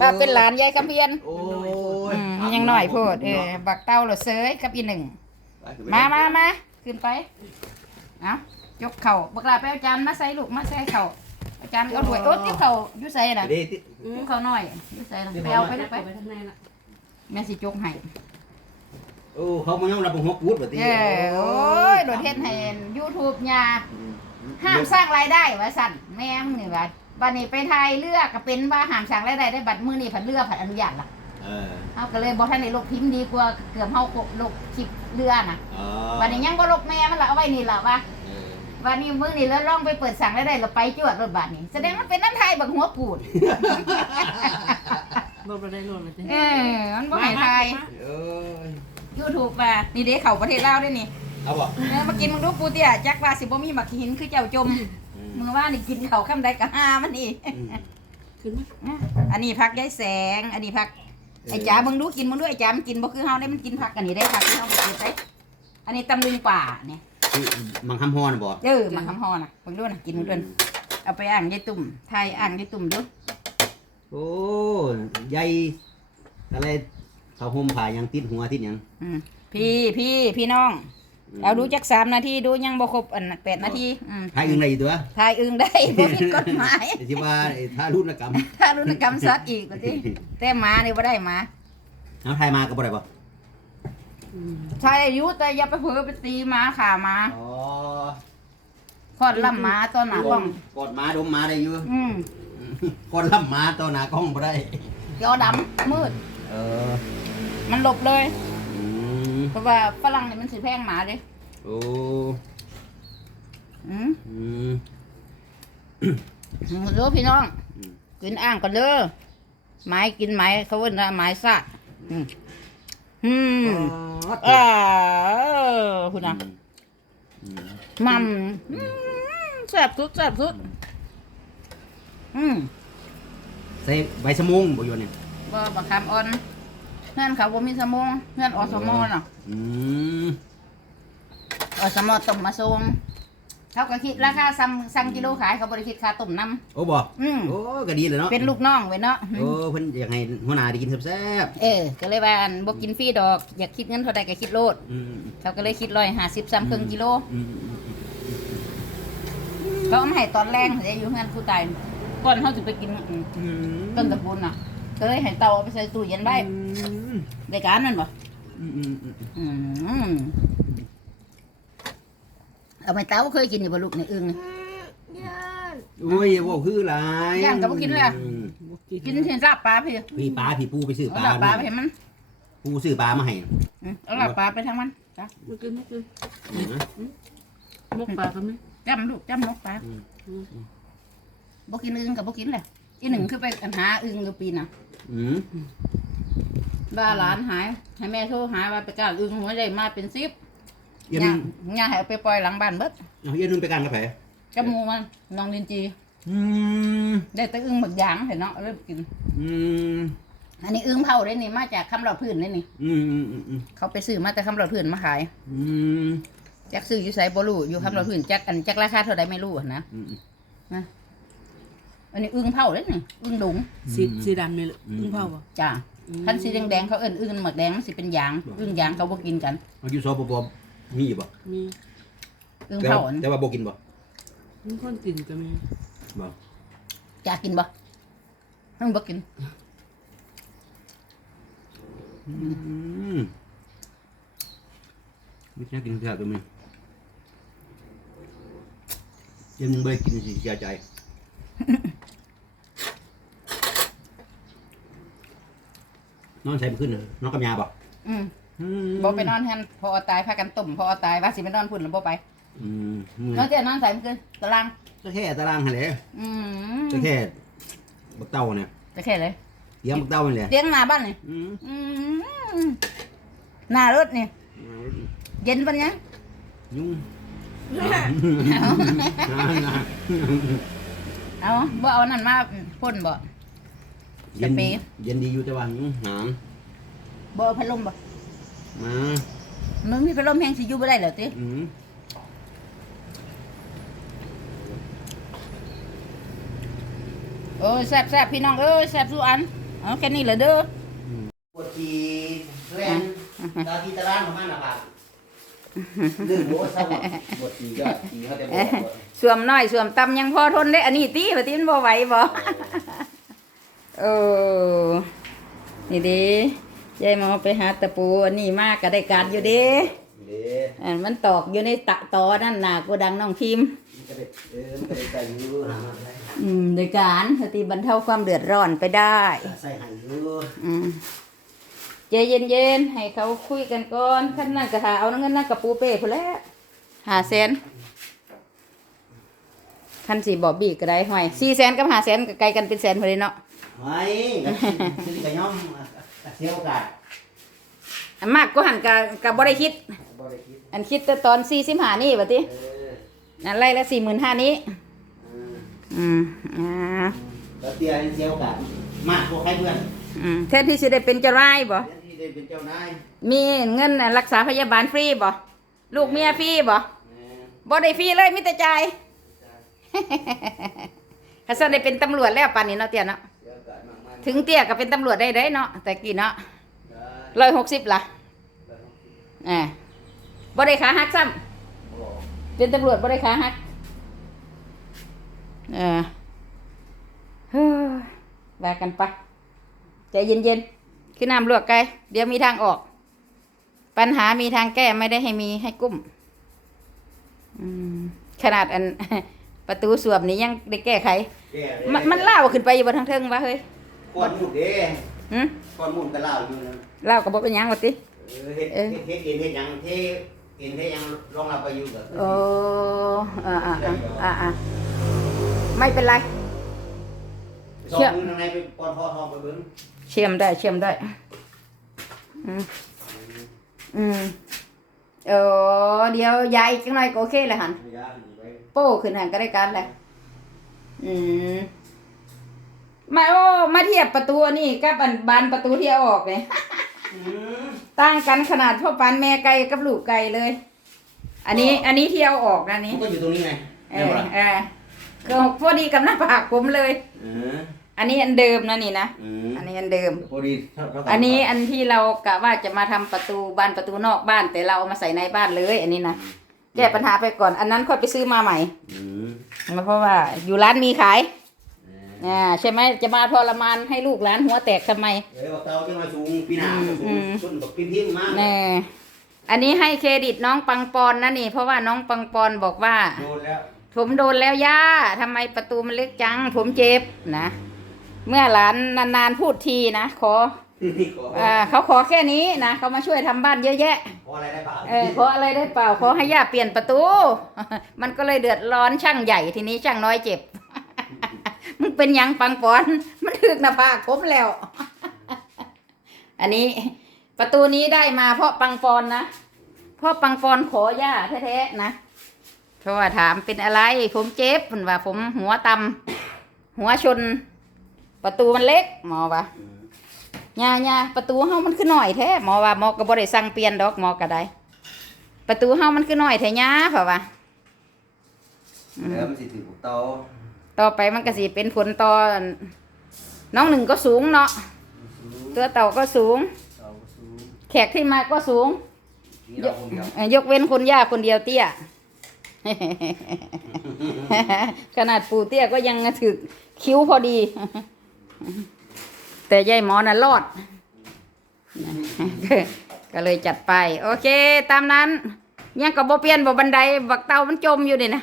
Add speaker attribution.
Speaker 1: ว่าเป็นหลานยายคำเพียน
Speaker 2: โอ้ย
Speaker 1: อืมยังน้อยโพดเออบักเต้าเหราเซยกับอีหนึ่ง มามามาขึ้นไป เอายกเข่าบักลาไปเอาจานมาใส่ลูกมาใส่เข่าอาจารย์เอาถ้วยโอ๊ตที่เข่าอยู่ใส่น่ะ
Speaker 2: เด็ด
Speaker 1: อยู่เข่าน้อยอยู่ใส่น่ะไปเอาไปลูกไป
Speaker 3: ไปทางในละ
Speaker 1: แม่สิจกให้
Speaker 2: โอ้เขามายอมรับหัวปูดแบบนี้
Speaker 1: เออโอ้ยโดดเฮ็ดให้ YouTube ยาห้ามสร้างรายได้ว่าสั่นแม่มึงนี่ว่า บัดนี้ไปถ่ายเรือก็เป็นว่าห้ามสร้างรายได้ได้บัดมื้อนี้ผัดเรือผัดอนุญาตล่ะ
Speaker 2: เออ
Speaker 1: เฮาก็เลยบ่ทันได้ลบพิมพ์ดีกว่าเกือบเฮาลบคลิปเรือน่ะ
Speaker 2: อ๋อ
Speaker 1: บัดนี้ยังบ่ลบแม่มันล่ะเอาไว้นี่ล่ะว่า
Speaker 2: เออ
Speaker 1: วันนี้มื้อนี้แล้วลองไปเปิดสั่งได้ได้เราไปจวดรถบัสนี่แสดงว่าเป็นน้ำไทยบักหัวปูด
Speaker 3: รถเราได้รถเลยจ้ะ
Speaker 1: เออมันบ่ให้ไทย
Speaker 2: เอ้ย
Speaker 1: YouTube มานี่เด้เข้าประเทศลาวด้วยนี่
Speaker 2: เอาบ่
Speaker 1: เออมากินมึงดูปูเตี้ยจักว่าสิบ่มีหมักหินคือเจ้าจม มึงว่านี่กินข้าวค่ำใดก็หามันนี่
Speaker 3: ขึ้นไหม
Speaker 1: อันนี้ผักยายแสง อันนี้ผักไอ้จ๋ามึงดูกินมึงดูไอ้จ๋ามันกินบ่คือเฮาได้มันกินผักอันนี้ได้ผักที่เฮาไปเก็บได้อันนี้ตำลึงป่าเนี่ย
Speaker 2: มังคำฮอนบ่
Speaker 1: เออมาคำฮอน่ะมึงดูน่ะกินมึงดูน่ะเอาไปอ่างยายตุ่มไทยอ่างยายตุ่มดู
Speaker 2: โอ้ใหญ่อะไรเขาห่มผ้ายังติดหัวติดหยัง
Speaker 1: อืมพี่พี่พี่น้อง เอาดูจักสามนาทีดูยังบ่ครบอันแปดนาทีอืม
Speaker 2: ให้อึ้งได้อยู่ตัว
Speaker 1: ทายอึงได้บ่ผิดกฎหมาย
Speaker 2: แต่ที่ว่าไอ้ถ้ารุ่นกรรม
Speaker 1: ถ้ารุนกรรมสัตว์อีกว่าติแต่หมานี่บ่ได้หมา
Speaker 2: เอาไทยมาก็บ่ได้บ่
Speaker 3: อืม
Speaker 1: ใช่อายุแต่อย่าไปเผลอไปตีหมาขาหมา
Speaker 2: อ๋อ
Speaker 1: คลอดล่ำหมาตอนหน้ากล้อง
Speaker 2: กดหมาดมหมาได้อยู่
Speaker 1: อืม
Speaker 2: คนล่ำหมาตัวหน้ากล้องบ่ได้
Speaker 1: จอดำมืด
Speaker 2: เออ
Speaker 1: มันหลบเลย
Speaker 2: อืม
Speaker 1: เพราะว่าฝรั่งนี่มันสิแพงหมาเด้
Speaker 2: โอ้
Speaker 1: อืม
Speaker 2: อืม
Speaker 1: เด้อพี่น้อง
Speaker 2: อืม
Speaker 1: กินอ่างก่อนเด้อไม้กินไม้เขาเว้นว่าไม้ซะอืมอืม
Speaker 2: อ๋อ
Speaker 1: อ่าคุณน่ะ
Speaker 2: อืม
Speaker 1: มัมอืมแซ่บสุดแซ่บสุด อืม
Speaker 2: ใส่ใบสมุงบ่อยู่เนี่ย
Speaker 1: บ่บักคำอ่อน เงื่อนเขาบ่มีสมองเงื่อนอสมอน่ะ
Speaker 2: อืม
Speaker 1: อสมอต้มมาส่งเขาก็คิดราคาสั่งสั่งกิโลขายเขาบ่ได้คิดค่าต้มน้
Speaker 2: โอ้บ่ำ
Speaker 1: อืม
Speaker 2: โอ้ก็ดีเลยเนาะ
Speaker 1: เป็นลูกน้องไว้เนาะ
Speaker 2: โอ้เพิ่นอยากให้หัวหน้าได้กินแซ่บ
Speaker 1: เออก็เลยว่าอันบ่กินฟรีดอกอยากคิดเงินเท่าใดก็คิดโลด
Speaker 2: ๆอืม
Speaker 1: เขาก็เลยคิดร้อยห้าสิบซ้ำครึ่งกิโล
Speaker 2: อืมอืม
Speaker 1: เขาเอามาให้ตอนแรกเดี๋ยวอยู่เงื่อนผู้ตายก่อนเขาจะไปกินอืม
Speaker 2: อืม
Speaker 1: ต้นตะปูนน่ะก็ เลยให้เตาเอาไปใส่ตู้เย็นไว้
Speaker 2: อืม
Speaker 1: รายการนั่นบ่
Speaker 2: อืมอืมอืม
Speaker 1: อืมเอาไปเต้าเคยกินอยู่บ่ลูกในอึ่งนี่
Speaker 2: โอ้ยบ่คือหลาย
Speaker 1: ย่างก็บ่กินเลยอะ
Speaker 2: อืม
Speaker 3: บ่กิน
Speaker 1: กินเห็นลาบปลาพี่
Speaker 2: พี่ปลาพี่ปูไปซื้อ
Speaker 1: เอา
Speaker 2: ปลา
Speaker 1: ลาบปลาไปให้มัน
Speaker 2: ปูซื้อปลามาให้
Speaker 1: อืมเอาลาบปลาไปทางมันจ้ะ
Speaker 3: บ่กินบ่กิน
Speaker 2: อืม
Speaker 3: มกปลากันไหม
Speaker 1: จำลูกจำนกปลา
Speaker 2: อืม
Speaker 1: บ่กินอึ่งกับบ่กินแหละ อีหนึ่งคือไปอันหาอึ่งอยู่ปีน่ะ
Speaker 2: อืม
Speaker 1: ว่าหลานหาย ให้แม่โทรหาว่าไปกล้าอึ่งหัวได้มาเป็นสิบ
Speaker 2: เย็น
Speaker 1: ย่างย่างให้เอาไปปล่อยหลังบ้านเบิด
Speaker 2: เอาเย็นนุ่นไปกันกับไผ
Speaker 1: จมูมันน้องลินจี
Speaker 2: อืม
Speaker 1: ได้แต่อึ่งหมึกยางเห็นเนาะเริ่มกิน
Speaker 2: อืม
Speaker 1: อันนี้อึ่งเผาได้นี่มาจากคำเหล่าพื้นได้นี่
Speaker 2: อืมอืมอืมอืม
Speaker 1: เขาไปซื้อมาแต่คำเหล่าพื้นมาขาย
Speaker 2: อืม
Speaker 1: จักซื้ออยู่ไสบ่รู้อยู่คำเหล่าพื้นจักอันจักราคาเท่าใดไม่รู้อะนะ
Speaker 2: อืม
Speaker 1: อันนี้อึ่งเผาได้นี่อึ่งดุง
Speaker 3: สีสีดำนี่แหละ
Speaker 2: อืม
Speaker 3: อึ้งเผาบ่
Speaker 1: จ้าคันสีแดงๆเขาเอิ้นอึ่งหมึกแดงมันสิเป็นยางอึ่งยางเขาบ่กินกัน
Speaker 2: เอาอยู่ซอปปมีอยู่บ่
Speaker 3: มี
Speaker 1: อึ่ง
Speaker 2: แต่
Speaker 1: เผา
Speaker 2: ว่า
Speaker 1: อัน
Speaker 2: แต่ว่าบ่กินบ่
Speaker 3: มีคนกินก็มี
Speaker 2: บ่
Speaker 1: อยากกินบ่มันบ่กิน
Speaker 2: อืมไม่ใช่กินแค่ตัวมึงเย็นมึงไปกินสิเสียใจ นอนใส่มันขึ้นน่ะนอนกับยาบ่
Speaker 1: อืม
Speaker 2: อืม
Speaker 1: บ่ไปนอนแทนพอตายพากันตุ่มพอตายว่าสิไปนอนพุ่นแล้วบ่ไป
Speaker 2: อืม
Speaker 1: นอนเจ้านอนใส่มันคือตาราง
Speaker 2: ก็แค่ตารางหั่นแหละ
Speaker 1: อืม
Speaker 2: ก็แค่บักเต้าเนี่ย
Speaker 1: จะแค่เลย
Speaker 2: เลี้ยงบักเต้านี่แหละ
Speaker 1: เตียงหน้าบ้านนี่
Speaker 2: อืม
Speaker 1: อืมหน้ารถนี่เย็นปะเนี่ย
Speaker 2: ยุ่ง
Speaker 1: เอาบ่เอานั่นมาพ่นบ่
Speaker 2: เย็น
Speaker 1: จะปี
Speaker 2: เย็นดีอยู่แต่ว่ายุ่งหาม
Speaker 1: บ่เอาพัดลมบ่
Speaker 2: มา
Speaker 1: มึงมีพัดลมแห้งสิอยู่บ่ได้เหรอติ
Speaker 2: อืม
Speaker 1: โอ้โอ้ยแซ่บแซ่บพี่น้องเอ้ยแซ่บสุอันเอาแค่นี้เหรอเด้อ
Speaker 2: ปวดทีแรงตาที่ตะล้านของมันนะครับดื้อโบ้เศร้าปวดทีก็ทีเขาจะบอกว่า
Speaker 1: สวมน้อยสวมตำยังพอทนได้ อันนี้ตีว่าตีมันบ่ไหวบ่ เออนี่เดิยายหมอไปหาตะปูอันนี้มากก็ได้การอยู่เด้
Speaker 2: เด้
Speaker 1: อันมันตอกอยู่ในตะตอนั่นน่ะโกดังน้องพิมพ์
Speaker 2: มันก็ได้เออมันก็ได้ใจอยู่หามาได้
Speaker 1: อืมโดยการสติบรรเทาความเดือดร้อนไปได้
Speaker 2: ใส่ใหายอยู่
Speaker 1: อืมใจเย็นๆให้เขาคุยกันก่อนท่านนั่นก็หาเอาเงินนั่นกับปูเป้พุ่นแหล้วหาแสนท่านสี่บอบบี้ก็ได้ห้อยสี่แสนกับหาแสนก็ไกลกันเป็นแสนพอดีเนาะ
Speaker 2: ไอ้ซื้อกระย่อมเสียโอกาส
Speaker 1: อันมากก็หันกับกับบ่ได้คิด
Speaker 2: บ่ได้คิด
Speaker 1: อันคิดแต่ตอนสี่สิบห้านี่บัดนี้
Speaker 2: เออ
Speaker 1: อันไล่ละสี่หมื่นห้านี้
Speaker 2: เออ
Speaker 1: อืมอ่า
Speaker 2: แล้วเตียให้เสียโอกาสมากกว่าใครเพื่อน
Speaker 1: อืมแทนที่จะได้เป็นเจ้าร้ายบ่
Speaker 2: เดี๋ยวที่ได้เป็นเจ้านาย
Speaker 1: มีเงินรักษาพยาบาลฟรีบ่ ลูกเมียฟรีบ่
Speaker 2: เออ
Speaker 1: บ่ได้ฟรีเลยมิแต่จ่ายข้าสันได้เป็นตำรวจแล้วป่านนี้เนาะเตี้ยเนาะ ถึงเตี้ยก็เป็นตำรวจได้ได้เนาะแต่กี่เนาะ
Speaker 2: ได้
Speaker 1: ร้อยหกสิบล่ะ
Speaker 2: ได้
Speaker 1: อ่าบ่ได้ขาหักซ้
Speaker 2: บ่ำ
Speaker 1: เป็นตำรวจบ่ได้ขาหักเออเฮ้ยว่ากันไปใจเย็นๆคือน้ำลวกไก่เดี๋ยวมีทางออก ปัญหามีทางแก้ไม่ได้ให้มีให้กุ้มอืมขนาดอันประตูสวมนี่ยังได้แก้ไข
Speaker 2: แก้เลย
Speaker 1: มันมันเล่าวขึ้นไปอยู่บนทางเทิงวะเฮ้ย
Speaker 2: ก้อนหมุดเด้
Speaker 1: หืม
Speaker 2: ก้อนหมุดก็เล่าอยู่นะ
Speaker 1: เล่าวกับบ่เป็นหยังวะติ
Speaker 2: เออเฮ็ดเฮ็ดเฮ็ดเองเฮ็ดหยังเทเองเฮ็ดหยังรองรับไปอยู่ก็
Speaker 1: โอ้อ่าอ่าอ่าอ่าไม่เป็นไร
Speaker 2: สองมือทางในไปป้อนพ่อทองไปเบิ่ง
Speaker 1: เชื่อมได้เชื่อมได้ อืม อืมเออเดี๋ยวยายจังหน่อยก็โอเคเลยหัน
Speaker 2: ระยะนี้ไป
Speaker 1: โป้ขึ้นหันก็ได้การเลยอืม มาโอ้มาเทียบประตูอันนี่กับอันบานประตูที่เอาออกเลย
Speaker 2: อืม
Speaker 1: ต่างกันขนาดพ่อปานแม่ไก่กับลูกไก่เลย อันนี้อันนี้ที่เอาออกนะ
Speaker 2: มั
Speaker 1: นี้
Speaker 2: นก็อยู่ตรงนี้ไง
Speaker 1: เอ
Speaker 2: เห็น
Speaker 1: อ
Speaker 2: บ่ล่ะ
Speaker 1: เออคือพอดีกับหน้าผากผมเลย
Speaker 2: เออ
Speaker 1: อันนี้อันเดิมนะนี่นะ
Speaker 2: อืม
Speaker 1: อันนี้อันเดิม
Speaker 2: พอดีเท่าเท่ากั
Speaker 1: อันนี้อันที่เรากะว่าจะมาทำประตูบานประตูนอกบ้าน แต่เราเอามาใส่ในบ้านเลย อันนี้นะแก้ปัญหาไปก่อน อันนั้นค่อยไปซื้อมาใหม่
Speaker 2: อืม
Speaker 1: เพราะว่าอยู่ร้านมีขาย
Speaker 2: เออ
Speaker 1: อ่าใช่ไหมจะมาทรมานให้ลูกร้านหัวแตกทำไม
Speaker 2: เอ้ยบอกเตาจะมาสูงปีหน้าก็สู
Speaker 1: อื
Speaker 2: ง
Speaker 1: ม
Speaker 2: ต้นบักพิมพ์พิมพ์มาก
Speaker 1: แน่อันนี้ให้เครดิตน้องปังปอนนะนี่ เพราะว่าน้องปังปอนบอกว่า
Speaker 2: โดนแล้ว
Speaker 1: ผมโดนแล้วย่าทำไมประตูมันเล็กจัง ผมเจ็บนะ เมื่อหลานนานๆพูดทีนะขอ
Speaker 2: นี่ขอ
Speaker 1: อ่าเขาขอแค่นี้นะเขามาช่วยทำบ้านเยอะแยะ
Speaker 2: ขออะไรได้เปล่า
Speaker 1: เออขออะไรได้เปล่าขอให้ย่าเปลี่ยนประตู มันก็เลยเดือดร้อนช่างใหญ่ทีนี้ช่างน้อยเจ็บ มึงเป็นยังปังปอน มันถึกหน้าผากผมแล้ว อันนี้ ประตูนี้ได้มาเพราะปังปอนนะเพราะปังปอนขอย่าแท้ๆนะเพราะว่าถามเป็นอะไร ผมเจ็บเพิ่นว่า ผมหัวตำหัวชน ประตูมันเล็กหมอว่า
Speaker 2: อืม
Speaker 1: ย่าย่าประตูเฮามันคือหน้อยแท้หมอว่าหมอก็บ่ได้สั่งเปลี่ยนดอกหมอก็ได้ ประตูเฮามันคือหน้อยแท้ยาเพราะว่าอืม
Speaker 2: แล้วมันสิถือบุกเตา
Speaker 1: ต่อไปมันก็สิเป็นผลต่อน้องหนึ่งก็สูงเนาะ
Speaker 2: สูง
Speaker 1: ตัวเต่าก็สูง
Speaker 2: เตาก็สูง
Speaker 1: แขกที่มาก็สูง
Speaker 2: นี่เราคนเดียว
Speaker 1: เอ่อยกเว้นคนย่าคนเดียวเตี้ยขนาดปูเตี้ยก็ยังถึกคิ้วพอดี แต่ยายหมอน่ะรอด ก็เลยจัดไป โอเค ตามนั้น ยังกับบ่เปลี่ยนบ่บันไดบักเตามันจมอยู่นี่นะ